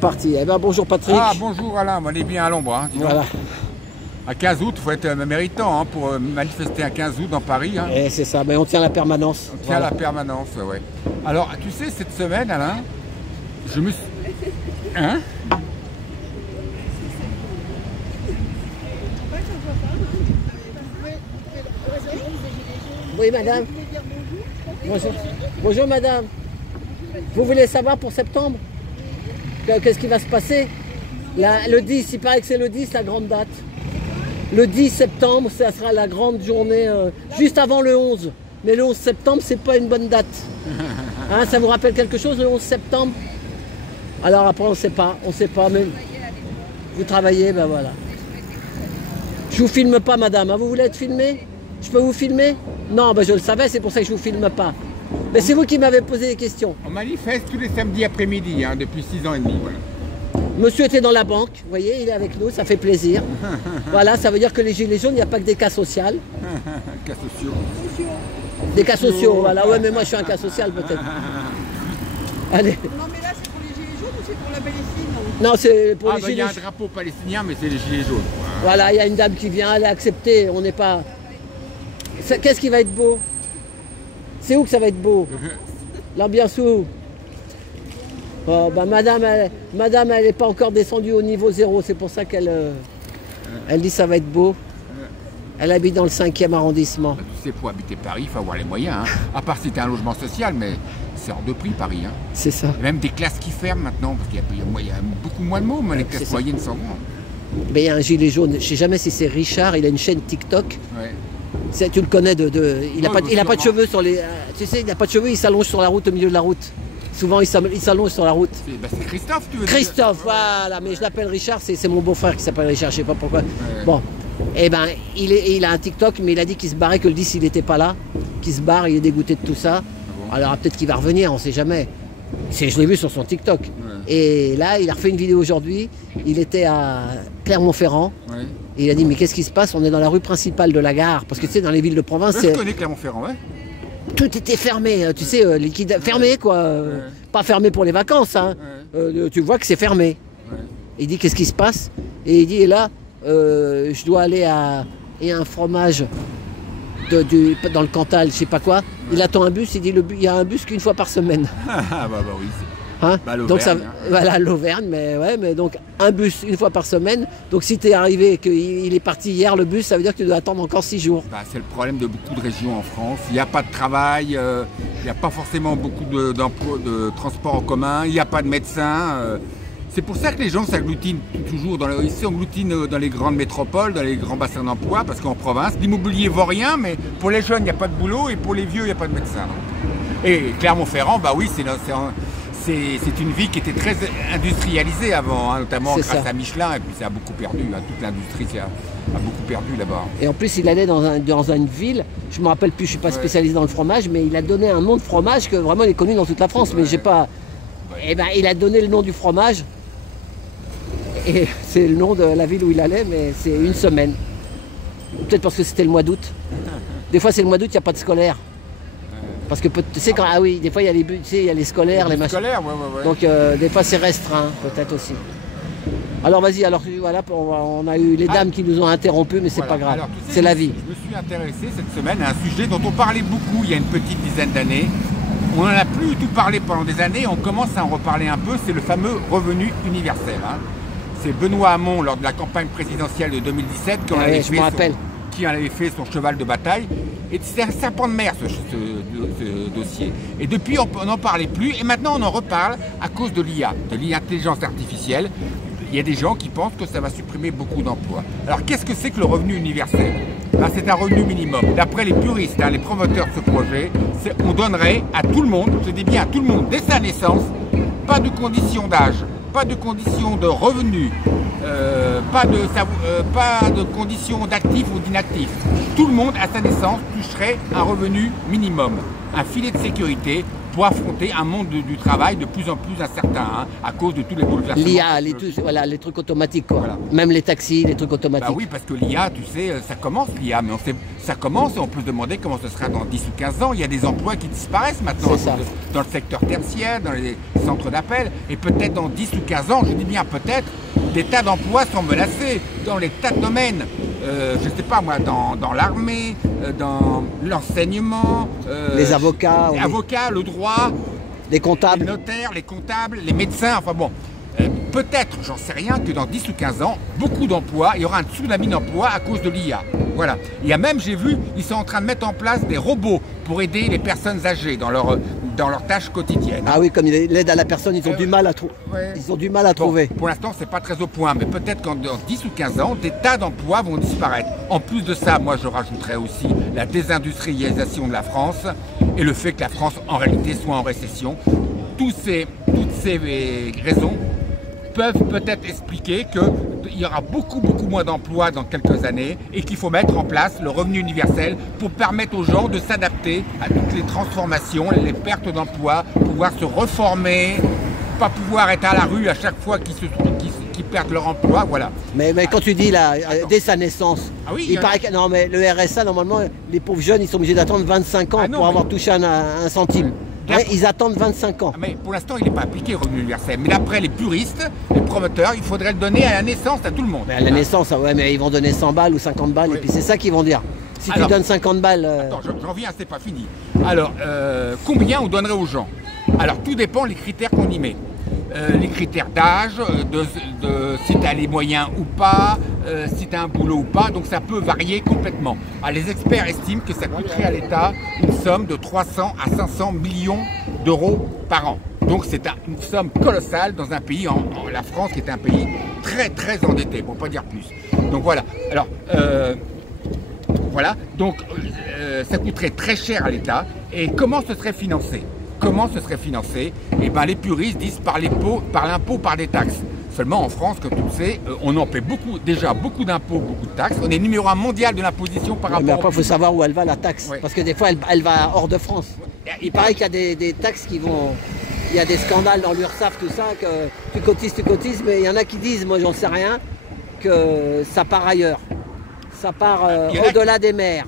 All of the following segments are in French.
Parti. Eh ben, bonjour Patrick. Ah bonjour Alain, on est bien à l'ombre. Hein, voilà. À 15 août, il faut être méritant hein, pour manifester un 15 août dans Paris. Hein. Et c'est ça, mais on tient la permanence. On tient la permanence, ouais. Alors, tu sais, cette semaine, Alain, je me suis... Hein? Oui, madame. Bonjour. Bonjour, madame. Vous voulez savoir pour septembre qu'est-ce qui va se passer? Le 10, il paraît que c'est le 10, la grande date. Le 10 septembre, ça sera la grande journée, juste avant le 11. Mais le 11 septembre, c'est pas une bonne date. Hein, ça vous rappelle quelque chose, le 11 septembre? Alors après, on sait pas, mais vous travaillez, ben voilà. Je vous filme pas, madame. Hein, vous voulez être filmé? Je peux vous filmer? Non, ben je le savais, c'est pour ça que je vous filme pas. Mais c'est vous qui m'avez posé des questions. On manifeste tous les samedis après-midi, hein, depuis 6 ans et demi, voilà. Monsieur était dans la banque, vous voyez, il est avec nous, ça fait plaisir. Voilà, ça veut dire que les gilets jaunes, il n'y a pas que des cas sociaux. Cas sociaux. Des cas sociaux, voilà. Ouais, mais moi je suis un cas social peut-être. Allez. Non mais là c'est pour les gilets jaunes ou c'est pour la Palestine? Non, c'est pour les Il gilets y a un jaunes. drapeau palestinien, mais c'est les gilets jaunes. Voilà, il y a une dame qui vient, elle est acceptée, on n'est pas... Qu'est-ce qui va être beau? C'est où que ça va être beau? L'ambiance où? Oh, bah, madame, elle n'est pas encore descendue au niveau 0, c'est pour ça qu'elle elle dit ça va être beau. Elle habite dans le 5e arrondissement. Bah, tu sais, pour habiter Paris, il faut avoir les moyens. Hein. À part si tu as un logement social, mais c'est hors de prix Paris. Hein. C'est ça. Il y a même des classes qui ferment maintenant, parce qu'il y a beaucoup moins de mots, mais les classes moyennes s'en vont. Mais il y a un gilet jaune, je ne sais jamais si c'est Richard, il a une chaîne TikTok. Ouais. Tu le connais il n'a pas de cheveux sur les... tu sais, il n'a pas de cheveux, il s'allonge sur la route, au milieu de la route. Souvent, il s'allonge sur la route. C'est Christophe, tu veux dire? Christophe, voilà, mais je l'appelle Richard, c'est mon beau-frère qui s'appelle Richard, je ne sais pas pourquoi. Ouais. Bon, eh ben, il a un TikTok, mais il a dit qu'il se barrait, que le 10, il n'était pas là, qu'il se barre, il est dégoûté de tout ça. Bon. Alors peut-être qu'il va revenir, on ne sait jamais. Je l'ai vu sur son TikTok. Ouais. Et là, il a refait une vidéo aujourd'hui, il était à Clermont-Ferrand. Ouais. Et il a dit, mais qu'est-ce qui se passe? On est dans la rue principale de la gare, parce que tu sais, dans les villes de province... Je connais Clermont-Ferrand, ouais. Tout était fermé, tu sais, fermé quoi, pas fermé pour les vacances, hein. Tu vois que c'est fermé. Il dit qu'est-ce qui se passe? Et il dit, et là, je dois aller à un fromage dans le Cantal, je sais pas quoi. Il attend un bus, il dit, il y a un bus qu'une fois par semaine. Ah bah oui. Hein, donc ça, voilà l'Auvergne, mais donc un bus une fois par semaine. Donc si tu es arrivé et qu'il est parti hier le bus, ça veut dire que tu dois attendre encore 6 jours. Bah, c'est le problème de beaucoup de régions en France. Il n'y a pas de travail, il n'y a pas forcément beaucoup d'emplois de transport en commun, il n'y a pas de médecins. C'est pour ça que les gens s'agglutinent toujours ils s'agglutinent dans les grandes métropoles, dans les grands bassins d'emploi, parce qu'en province, l'immobilier vaut rien, mais pour les jeunes, il n'y a pas de boulot et pour les vieux, il n'y a pas de médecin. Et Clermont-Ferrand, bah oui, c'est une ville qui était très industrialisée avant, hein, notamment grâce à Michelin, et puis ça a beaucoup perdu, hein, toute l'industrie a beaucoup perdu là-bas. Et en plus, il allait dans une ville, je ne me rappelle plus, je ne suis pas spécialisé dans le fromage, mais il a donné un nom de fromage que vraiment il est connu dans toute la France, mais j'ai pas... Eh ben, il a donné le nom du fromage, et c'est le nom de la ville où il allait, mais c'est une semaine. Peut-être parce que c'était le mois d'août. Des fois, c'est le mois d'août, il n'y a pas de scolaire. Parce que tu sais quand des fois il y a les bus, tu sais, il y a les scolaires, les machins. Ouais. Donc des fois c'est restreint, peut-être aussi. Alors vas-y, alors voilà, on a eu les dames qui nous ont interrompus, mais c'est pas grave. C'est la vie. Je me suis intéressé cette semaine à un sujet dont on parlait beaucoup il y a une petite dizaine d'années. On n'en a plus du tout parlé pendant des années, on commence à en reparler un peu, c'est le fameux revenu universel. Hein. C'est Benoît Hamon lors de la campagne présidentielle de 2017 qui en avait fait son cheval de bataille. Et c'est un serpent de mer ce dossier. Et depuis on n'en parlait plus et maintenant on en reparle à cause de l'IA, de l'intelligence artificielle. Il y a des gens qui pensent que ça va supprimer beaucoup d'emplois. Alors qu'est-ce que c'est que le revenu universel? C'est un revenu minimum. D'après les puristes, hein, les promoteurs de ce projet, on donnerait à tout le monde, je dis bien à tout le monde, dès sa naissance, pas de condition d'âge, pas de condition de revenu, pas de condition d'actif ou d'inactif. Tout le monde à sa naissance toucherait un revenu minimum, un filet de sécurité pour affronter un monde du travail de plus en plus incertain, hein, à cause de tous les bouleversements. L'IA, voilà, les trucs automatiques, quoi. Voilà. Même les taxis, les trucs automatiques. Bah oui, parce que l'IA, tu sais, ça commence l'IA, mais ça commence et on peut se demander comment ce sera dans 10 ou 15 ans. Il y a des emplois qui disparaissent maintenant dans le secteur tertiaire, dans les centres d'appel, et peut-être dans 10 ou 15 ans, je dis bien peut-être, des tas d'emplois sont menacés dans les tas de domaines. Je ne sais pas moi, dans l'armée, dans l'enseignement, les avocats, le droit, les comptables, les notaires, les comptables, les médecins, enfin bon. Peut-être, j'en sais rien, que dans 10 ou 15 ans, beaucoup d'emplois, il y aura un tsunami d'emplois à cause de l'IA. Voilà. Il y a même, j'ai vu, ils sont en train de mettre en place des robots pour aider les personnes âgées dans leurs tâches quotidiennes. Ah oui, comme l'aide à la personne, ils ont du mal à trouver. Ouais. Ils ont du mal à trouver. Pour l'instant, c'est pas très au point, mais peut-être qu'en 10 ou 15 ans, des tas d'emplois vont disparaître. En plus de ça, moi, je rajouterais aussi la désindustrialisation de la France et le fait que la France, en réalité, soit en récession. Toutes ces raisons peuvent peut-être expliquer qu'il y aura beaucoup moins d'emplois dans quelques années et qu'il faut mettre en place le revenu universel pour permettre aux gens de s'adapter à toutes les transformations, les pertes d'emplois, pouvoir se reformer, pas pouvoir être à la rue à chaque fois qu'ils perdent leur emploi, voilà. Mais quand tu dis là, dès sa naissance, il paraît que non, mais le RSA, normalement, les pauvres jeunes, ils sont obligés d'attendre 25 ans pour avoir touché un centime. Ouais, ils attendent 25 ans. Mais pour l'instant, il n'est pas appliqué au revenu universel. Mais d'après les puristes, les promoteurs, il faudrait le donner à la naissance à tout le monde. Mais à la naissance, ouais, mais ils vont donner 100 balles ou 50 balles, et puis c'est ça qu'ils vont dire. Si tu donnes 50 balles... Attends, j'en viens, c'est pas fini. Alors, combien on donnerait aux gens? Alors, tout dépend des critères qu'on y met. Les critères d'âge, si tu as les moyens ou pas, si tu as un boulot ou pas, donc ça peut varier complètement. Alors, les experts estiment que ça coûterait à l'État une somme de 300 à 500 millions d'euros par an. Donc c'est une somme colossale dans un pays, la France, qui est un pays très endetté, pour ne pas dire plus. Donc voilà. Alors, voilà. Donc ça coûterait très cher à l'État. Et comment ce serait financé? Comment ce serait financé? Eh bien, les puristes disent par l'impôt, par des taxes. Seulement en France, comme tu le sais, on en paie déjà beaucoup d'impôts, beaucoup de taxes. On est numéro 1 mondial de l'imposition par rapport. Mais après, il faut savoir où elle va, la taxe. Ouais. Parce que des fois, elle va hors de France. Il paraît qu'il y a des taxes qui vont... Il y a des scandales dans l'URSSAF, tout ça, que tu cotises, mais il y en a qui disent, moi j'en sais rien, que ça part ailleurs. Ça part au-delà des mers.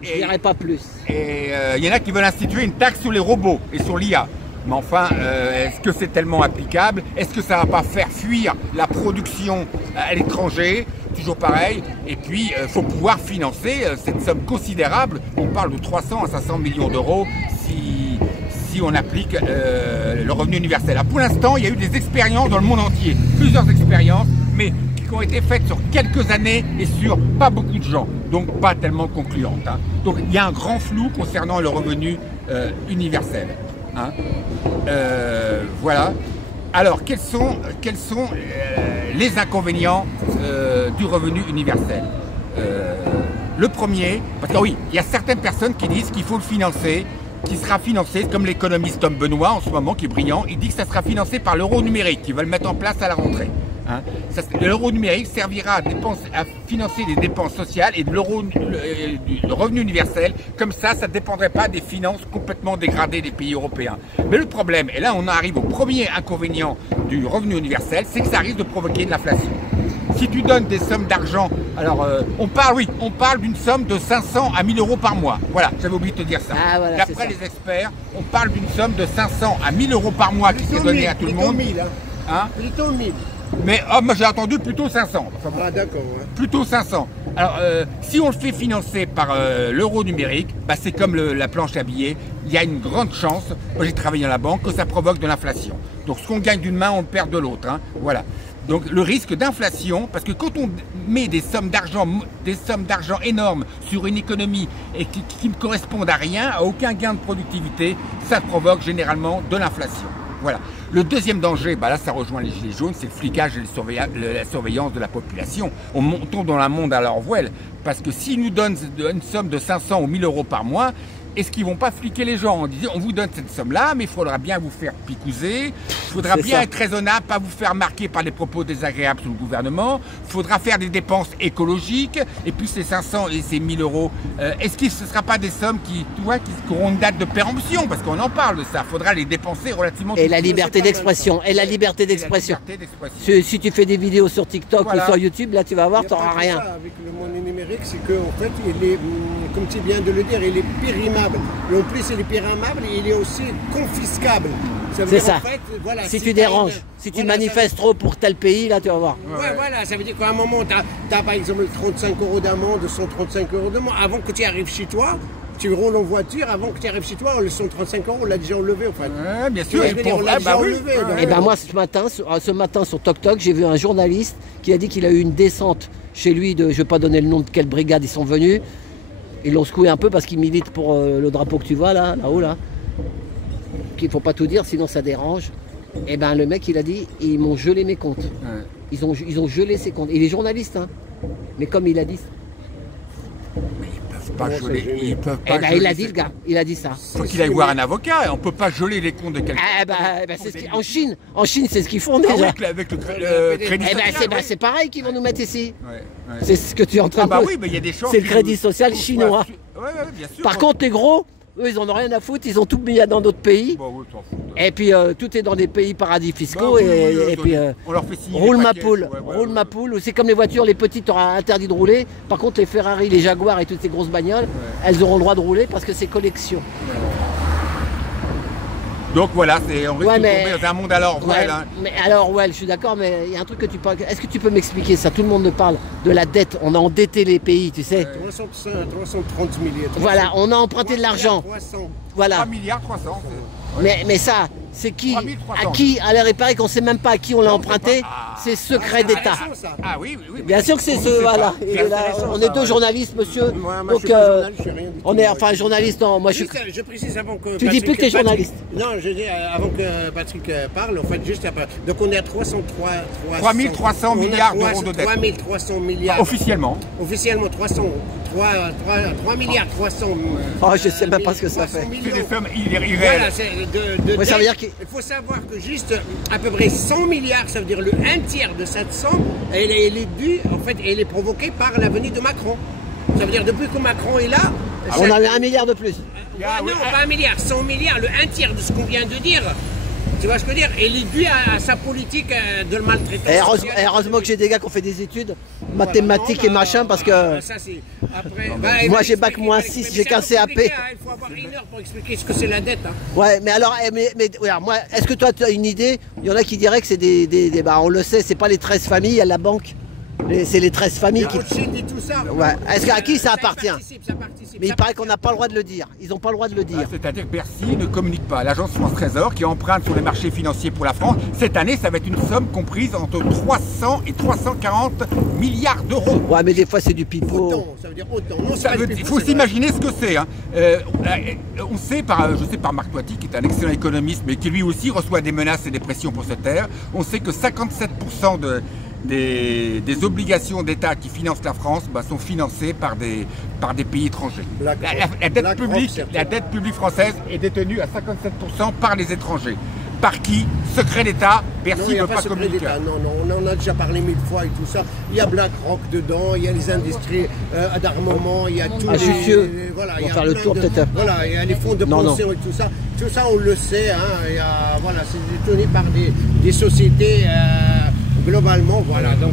Je dirais pas plus. Et il y en a qui veulent instituer une taxe sur les robots et sur l'IA. Mais enfin, est-ce que c'est tellement applicable? Est-ce que ça ne va pas faire fuir la production à l'étranger? Toujours pareil. Et puis, il faut pouvoir financer cette somme considérable. On parle de 300 à 500 millions d'euros si on applique le revenu universel. Alors, pour l'instant, il y a eu des expériences dans le monde entier. Plusieurs expériences, mais qui ont été faites sur quelques années et sur pas beaucoup de gens. Donc, pas tellement concluantes. Hein. Donc, il y a un grand flou concernant le revenu universel. Hein. Voilà. Alors, quels sont les inconvénients du revenu universel? Le premier, parce que oui, il y a certaines personnes qui disent qu'il faut le financer, qui sera financé, comme l'économiste Tom Benoît en ce moment, qui est brillant, il dit que ça sera financé par l'euro numérique, qu'ils veulent mettre en place à la rentrée. Hein. L'euro numérique servira à financer des dépenses sociales et le revenu universel. Comme ça ne dépendrait pas des finances complètement dégradées des pays européens. Mais le problème, et là on arrive au premier inconvénient du revenu universel, c'est que ça risque de provoquer de l'inflation. Si tu donnes des sommes d'argent, alors on parle d'une somme de 500 à 1000 euros par mois. Voilà, j'avais oublié de te dire ça. Ah, voilà, d'après les experts, on parle d'une somme de 500 à 1000 euros par mois qui s'est donnée à tout le monde. 1000, hein. Plutôt 1000. Mais moi j'ai entendu plutôt 500. Enfin, ah d'accord. Ouais. Plutôt 500. Alors si on le fait financer par l'euro numérique, bah, c'est comme la planche à billets. Il y a une grande chance, moi j'ai travaillé à la banque, que ça provoque de l'inflation. Donc ce qu'on gagne d'une main, on le perd de l'autre. Hein. Voilà. Donc le risque d'inflation, parce que quand on met des sommes d'argent énormes sur une économie et qui ne correspondent à rien, à aucun gain de productivité, ça provoque généralement de l'inflation. Voilà. Le deuxième danger, bah là ça rejoint les gilets jaunes, c'est le flicage et la surveillance de la population. On tombe dans un monde à l'Orwell, parce que s'ils nous donnent une somme de 500 ou 1000 euros par mois, est-ce qu'ils vont pas fliquer les gens en disant on vous donne cette somme-là, mais il faudra bien vous faire picouser, il faudra C'est bien ça. être raisonnable, pas vous faire marquer par des propos désagréables sur le gouvernement, il faudra faire des dépenses écologiques, et puis ces 500 et ces 1000 euros, est-ce que ce ne sera pas des sommes qui auront une date de péremption, parce qu'on en parle de ça, il faudra les dépenser relativement Et tout la de suite. liberté d'expression. Et la liberté d'expression. Si tu fais des vidéos sur TikTok Voilà. ou sur YouTube, là tu vas voir, Il y a tu n'auras pas que rien. ça avec le monde numérique, c'est qu'en fait, il est, comme tu viens de le dire, il est périmable. Et en plus, il est périmable et il est aussi confiscable. Ça veut C'est dire, ça. en fait, voilà, Si t'as tu déranges, une- si tu voilà, manifestes trop pour tel pays, là tu vas voir. Ouais, voilà, ça veut dire qu'à un moment, tu as, par exemple 35 € d'amende, 135 € d'amende. Avant que tu arrives chez toi, tu roules en voiture, avant que tu arrives chez toi, le 135 € on l'a déjà enlevé en fait. Ouais, bien Tu sûr, vois, et je veux dire, pour- on l'a ah, déjà bah oui. enlevé. donc. Et ben moi ce matin sur TokTok, j'ai vu un journaliste qui a dit qu'il a eu une descente chez lui de, je ne vais pas donner le nom de quelle brigade ils sont venus. Ils l'ont secoué un peu parce qu'ils militent pour le drapeau que tu vois là-haut là. Qu'il faut pas tout dire sinon ça dérange. Et ben le mec il a dit ils m'ont gelé mes comptes. Ouais. Ils ont gelé ses comptes. Il est journaliste hein. Mais comme il a dit. Pas geler, ils peuvent pas Eh ben il geler a dit ces le gars, il a dit ça. faut qu'il aille voir un avocat, et on peut pas geler les comptes de quelqu'un. C'est en Chine c'est ce qu'ils font Ah déjà. oui, avec le crédit Eh ben social, c'est pareil qu'ils vont nous mettre ici. ouais. Ouais. C'est ce que tu es en train Ah de bah dire. oui, mais il y a des chances. C'est le que- crédit social qu'on chinois. soit- Ouais, bien sûr. Par contre les gros, eux ils en ont rien à foutre, ils ont tout mis dans d'autres pays. Bon, oui, t'en fous. Et puis tout est dans des pays paradis fiscaux Bah oui, et, oui, et puis on leur fait signer roule des ma paquets, poule, roule ma poule. C'est comme les voitures, les petites, tu auras interdit de rouler. Par contre les Ferrari, les Jaguars et toutes ces grosses bagnoles, elles auront le droit de rouler parce que c'est collection. Donc voilà, on risque Ouais, de mais- tomber dans un monde alors Ouais, hein. mais alors ouais, je suis d'accord, mais il y a un truc que tu parles. Est-ce que tu peux m'expliquer ça? Tout le monde me parle de la dette. On a endetté les pays, tu sais. 330 milliards. Voilà, on a emprunté de l'argent. 300. Voilà. 3 milliards 300. Mais ça, c'est qui? 3300. À qui? À l'air il paraît qu'on ne sait même pas à qui on l'a Non, emprunté. Ah. C'est secret d'État. Ah oui. Bien sûr que c'est on ce. ne sait Voilà. pas. Il C'est est là. intéressant, On ça, est deux ouais. journalistes, monsieur. Moi, je Donc suis pas journaliste, je fais rien du on tout, est moi. enfin journaliste. Non, moi je suis. Juste, je précise avant que. Tu dis plus que t'es journaliste. Non, je dis avant que Patrick parle, en fait, juste après. Donc on est à 303. 3300 milliards d'euros de dette. 3300 milliards. Officiellement. Officiellement 3 milliards 300. Oh, je sais même pas ce que ça 300 fait. millions. C'est des sommes irréelles. Voilà, c'est de Ouais, ça veut dette. dire qu'il- Il faut savoir que juste à peu près 100 milliards, ça veut dire le 1/3 de cette somme, elle est due, en fait, elle est provoquée par la venue de Macron. Ça veut dire depuis que Macron est là. On a eu 1 milliard de plus. Ah, non, oui. pas 1 milliard, 100 milliards, le 1/3 de ce qu'on vient de dire. Tu vois ce que je veux dire? Elle est due à sa politique de le maltraiter. Et heureusement que j'ai des gars qui ont fait des études mathématiques et machin parce que. Ça, c'est. Après, Moi, j'ai bac moins 6, j'ai qu'un CAP. Il faut avoir 1 heure pour expliquer ce que c'est la dette. Hein. Ouais, mais alors, alors, moi, est-ce que toi tu as une idée? Il y en a qui diraient que c'est bah, on le sait, c'est pas les 13 familles, il y a la banque. C'est les 13 familles qui. Rothschild et tout ça. Ouais. Est-ce qu'à qui ça appartient? Ça participe. Mais il paraît qu'on n'a pas le droit de le dire. Ils n'ont pas le droit de le dire. C'est-à-dire que Bercy ne communique pas. L'agence France Trésor qui emprunte sur les marchés financiers pour la France, cette année, ça va être une somme comprise entre 300 et 340 milliards d'euros. Ouais, mais des fois c'est du pipeau. Autant, ça veut dire autant. Non, c'est pas le Il plus faut possible. s'imaginer ce que c'est. Hein. On sait je sais par Marc Toiti, qui est un excellent économiste, mais qui lui aussi reçoit des menaces et des pressions pour se taire. On sait que 57% des obligations d'État qui financent la France sont financées par des pays étrangers. La dette publique française est détenue à 57% par les étrangers. Par qui? Secret d'État. Bercy Non, il n'y ne a veut pas pas secret communiquer. d'État. Non, on en a déjà parlé 1000 fois et tout ça. Il y a BlackRock dedans, il y a les industries d'armement, il y a tous Ah, je suis sûr. Voilà, On il y va a faire le plein tour, de- peut-être. Voilà, il y a les fonds de Non, pension et tout ça. Tout ça, on le sait. Hein, voilà, c'est détenu par des sociétés globalement, voilà, donc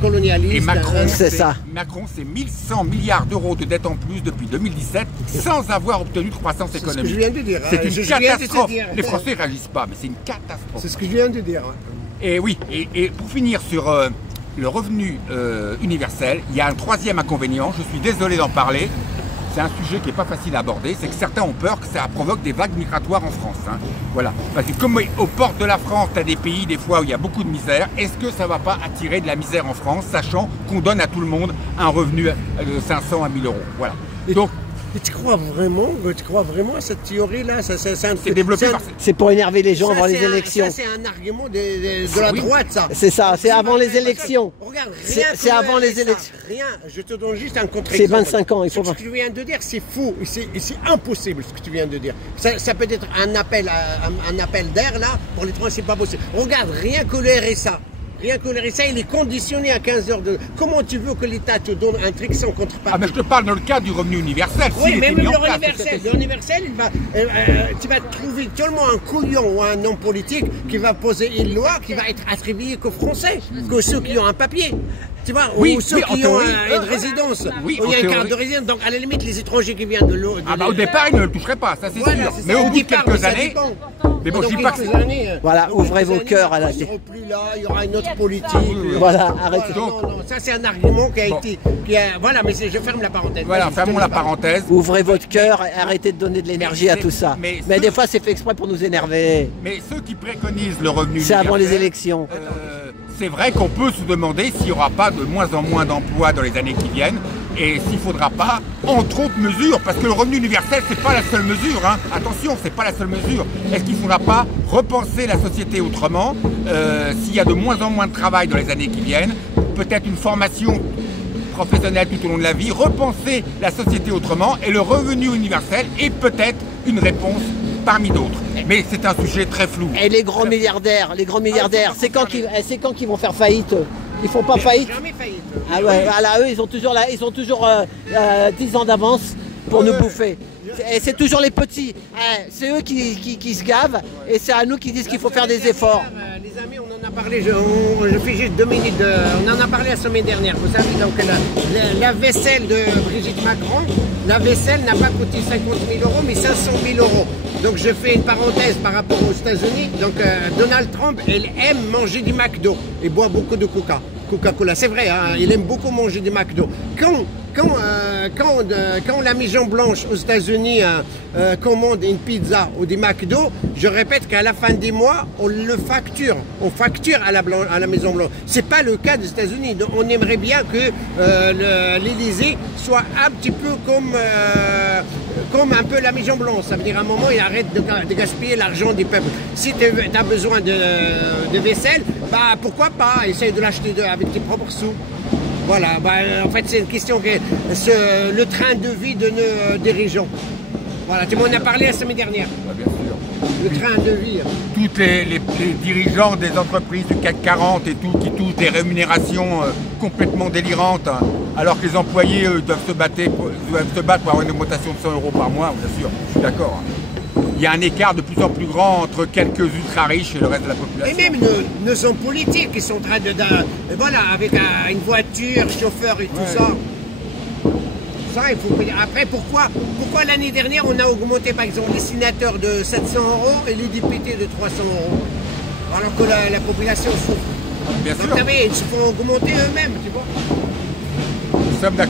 colonialistes. Et Macron, C'est ça. Macron, c'est 1100 milliards d'euros de dette en plus depuis 2017 sans avoir obtenu de croissance C'est ce que économique. je viens de dire. C'est hein, une je viens de te catastrophe. dire. Les Français ne réagissent pas, mais c'est une catastrophe. C'est ce que je viens de dire. hein. Et oui, et pour finir sur le revenu universel, il y a un troisième inconvénient, je suis désolé d'en parler, c'est un sujet qui n'est pas facile à aborder, c'est que certains ont peur que ça provoque des vagues migratoires en France. Hein. Voilà. Parce que comme aux portes de la France, tu as des pays des fois où il y a beaucoup de misère, est-ce que ça ne va pas attirer de la misère en France, sachant qu'on donne à tout le monde un revenu de 500 à 1000 euros. Voilà. Donc, Mais tu crois vraiment à cette théorie-là? C'est développé par... C'est pour énerver les gens avant les élections. Ça, c'est un argument de la droite, ça. C'est ça, c'est avant les élections. Regarde, rien C'est avant les élections. Rien, je te donne juste un contre-exemple. C'est 25 ans, il faut Ce que tu viens de dire, c'est faux. C'est impossible ce que tu viens de dire. Ça peut être un appel d'air, là, pour les trans, c'est pas possible. Regarde, rien que le RSA. Rien que le RSA, il est conditionné à 15 heures de... Comment tu veux que l'État te donne un truc sans contrepartie? Ah mais je te parle dans le cas du revenu universel. Oui, mais même le universel, tu vas trouver tellement un couillon ou un homme politique qui va poser une loi qui va être attribuée qu'aux Français, que ceux qui ont un papier. Tu vois, ou ceux qui ont une résidence, où il y a une carte de résidence. Donc, à la limite, les étrangers qui viennent de l'eau... au départ, ils ne le toucheraient pas, ça c'est sûr. Mais au bout de quelques années... Mais bon, je dis pas que voilà, ouvrez vos cœurs à la... Ils ne seront plus là, il y aura une autre politique. Voilà, arrêtez. Non, ça c'est un argument qui a été... Voilà, mais je ferme la parenthèse. Voilà, fermons la parenthèse. Ouvrez votre cœur et arrêtez de donner de l'énergie à tout ça. Mais des fois, c'est fait exprès pour nous énerver. Mais ceux qui préconisent le revenu c'est avant les élections. C'est vrai qu'on peut se demander s'il n'y aura pas de moins en moins d'emplois dans les années qui viennent et s'il ne faudra pas, entre autres mesures, parce que le revenu universel, c'est pas la seule mesure, hein. Attention, c'est pas la seule mesure. Est-ce qu'il ne faudra pas repenser la société autrement s'il y a de moins en moins de travail dans les années qui viennent, peut-être une formation professionnelle tout au long de la vie, repenser la société autrement et le revenu universel est peut-être une réponse parmi d'autres. Mais c'est un sujet très flou. Et les grands milliardaires, c'est quand qu'ils vont faire faillite? Ils font pas faillite? Jamais faillite. Ah ouais, voilà, eux, ils ont toujours 10 ans d'avance pour nous bouffer. Et c'est toujours les petits. C'est eux qui se gavent et c'est à nous qui disent qu'il faut faire des efforts. Les amis, on en a parlé, je fais juste 2 minutes, on en a parlé la semaine dernière. Vous savez, donc la vaisselle de Brigitte Macron, la vaisselle n'a pas coûté 50 000 €, mais 500 000 €. Donc je fais une parenthèse par rapport aux États-Unis. Donc Donald Trump, il aime manger du McDo et boit beaucoup de Coca-Cola. C'est vrai, hein, il aime beaucoup manger du McDo. Quand la Maison Blanche aux États-Unis commande une pizza ou des McDo, je répète qu'à la fin du mois, on le facture. On facture à la Maison Blanche. C'est pas le cas des États-Unis. On aimerait bien que l'Élysée soit un petit peu comme un peu la Maison Blanche. Ça veut dire à un moment, il arrête de gaspiller l'argent du peuple. Si tu as besoin de vaisselle, bah pourquoi pas essayer de l'acheter avec tes propres sous. Voilà, en fait c'est une question que le train de vie de nos dirigeants. Voilà, tu m'en as parlé la semaine dernière. Bien sûr. Le train de vie. Tous les dirigeants des entreprises du CAC 40 et tout, qui touchent des rémunérations complètement délirantes, hein, alors que les employés doivent se battre pour avoir une augmentation de 100 € par mois, bien sûr, je suis d'accord. Il y a un écart de plus en plus grand entre quelques ultra-riches et le reste de la population. Et même nos hommes politiques qui sont en train voilà, avec une voiture, chauffeur et tout ça. Ça, il faut... Après, pourquoi l'année dernière, on a augmenté, par exemple, les sénateurs de 700 € et les députés de 300 €, alors que la population souffre. Bien sûr. Vous savez, ils se font augmenter eux-mêmes, tu vois. Nous sommes d'accord.